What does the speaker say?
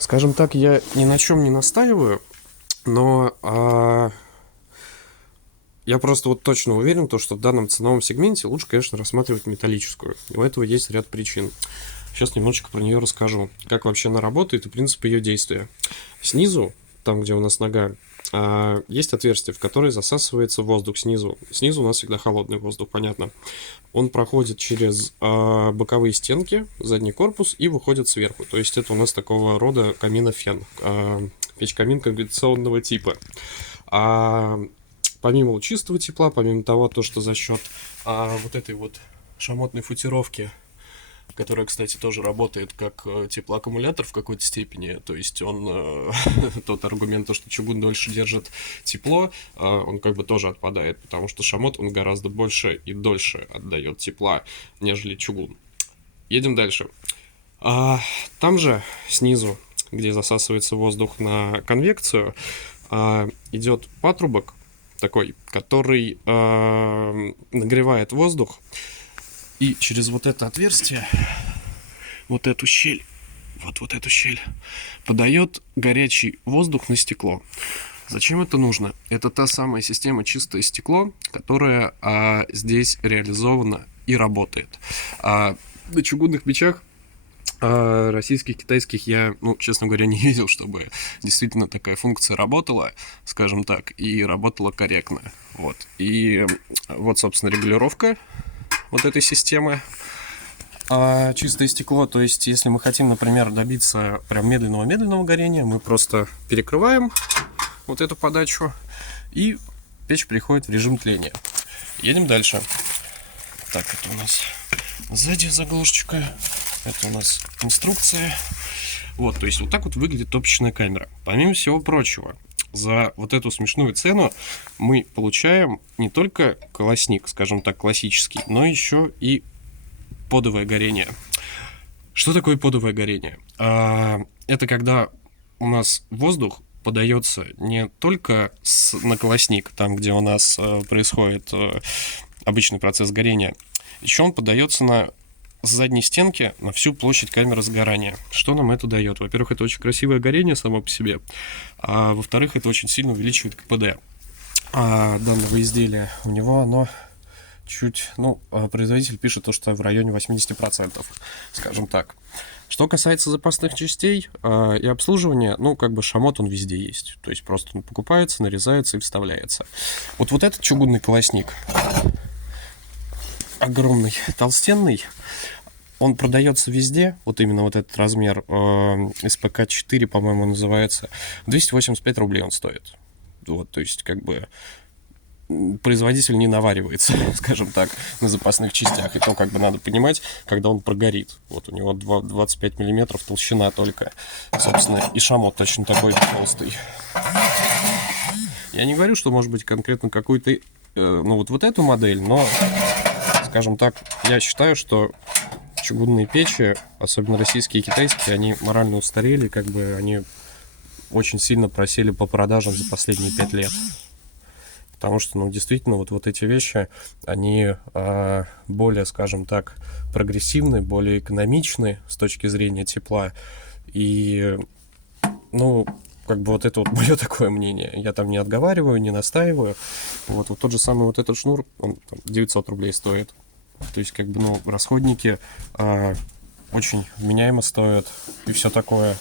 Скажем так, я ни на чем не настаиваю, но я просто вот точно уверен, что в данном ценовом сегменте лучше, конечно, рассматривать металлическую. И у этого есть ряд причин. Сейчас немножечко про нее расскажу, как вообще она работает и принцип ее действия. Снизу, там, где у нас нога, есть отверстие, в которое засасывается воздух снизу. Снизу у нас всегда холодный воздух, понятно. Он проходит через боковые стенки, задний корпус и выходит сверху. То есть это у нас такого рода каминофен, печь-камин конвекционного типа. Помимо чистого тепла, помимо того, что за счет вот этой вот шамотной футировки, которая, кстати, тоже работает как теплоаккумулятор в какой-то степени, то есть он, тот аргумент, что чугун дольше держит тепло, он как бы тоже отпадает, потому что шамот, он гораздо больше и дольше отдает тепла, нежели чугун. Едем дальше. Там же снизу, где засасывается воздух на конвекцию, идет патрубок такой, который нагревает воздух, и через вот это отверстие, вот эту щель, вот эту щель, подает горячий воздух на стекло. Зачем это нужно? Это та самая система чистое стекло, которая здесь реализована и работает. На чугунных печах российских, китайских я, честно говоря, не видел, чтобы действительно такая функция работала, скажем так, и работала корректно. Вот. И вот, собственно, регулировка вот этой системы. Чистое стекло, то есть, если мы хотим, например, добиться прям медленного горения, мы просто перекрываем вот эту подачу, и печь переходит в режим тления. Едем дальше. Так, это у нас сзади заглушечка, это у нас инструкция. Вот, то есть, вот так вот выглядит топочная камера. Помимо всего прочего, за вот эту смешную цену мы получаем не только колосник, скажем так, классический, но еще и подовое горение. Что такое подовое горение? Это когда у нас воздух подается не только на колосник, там, где у нас происходит обычный процесс горения, еще он подается на задней стенке на всю площадь камеры сгорания. Что нам это дает? Во-первых, это очень красивое горение само по себе, а во-вторых, это очень сильно увеличивает КПД данного изделия. У него оно производитель пишет что в районе 80%, скажем так. Что касается запасных частей и обслуживания, шамот он везде есть. То есть просто он покупается, нарезается и вставляется. Вот этот чугунный колосник, огромный, толстенный, он продается везде, вот именно вот этот размер, СПК-4, по-моему, называется, 285 рублей он стоит. Вот, то есть, производитель не наваривается, скажем так, на запасных частях. И то, надо понимать, когда он прогорит. Вот у него 25 миллиметров толщина только. Собственно, и шамот точно такой же толстый. Я не говорю, что может быть конкретно какой-то, вот эту модель, но, скажем так, я считаю, что чугунные печи, особенно российские и китайские, они морально устарели, они очень сильно просели по продажам за последние 5 лет. Потому что, действительно, вот эти вещи, они более, скажем так, прогрессивны, более экономичны с точки зрения тепла. И, вот это вот мое такое мнение. Я там не отговариваю, не настаиваю. Вот тот же самый вот этот шнур, он 900 рублей стоит. То есть, расходники очень вменяемо стоят и все такое.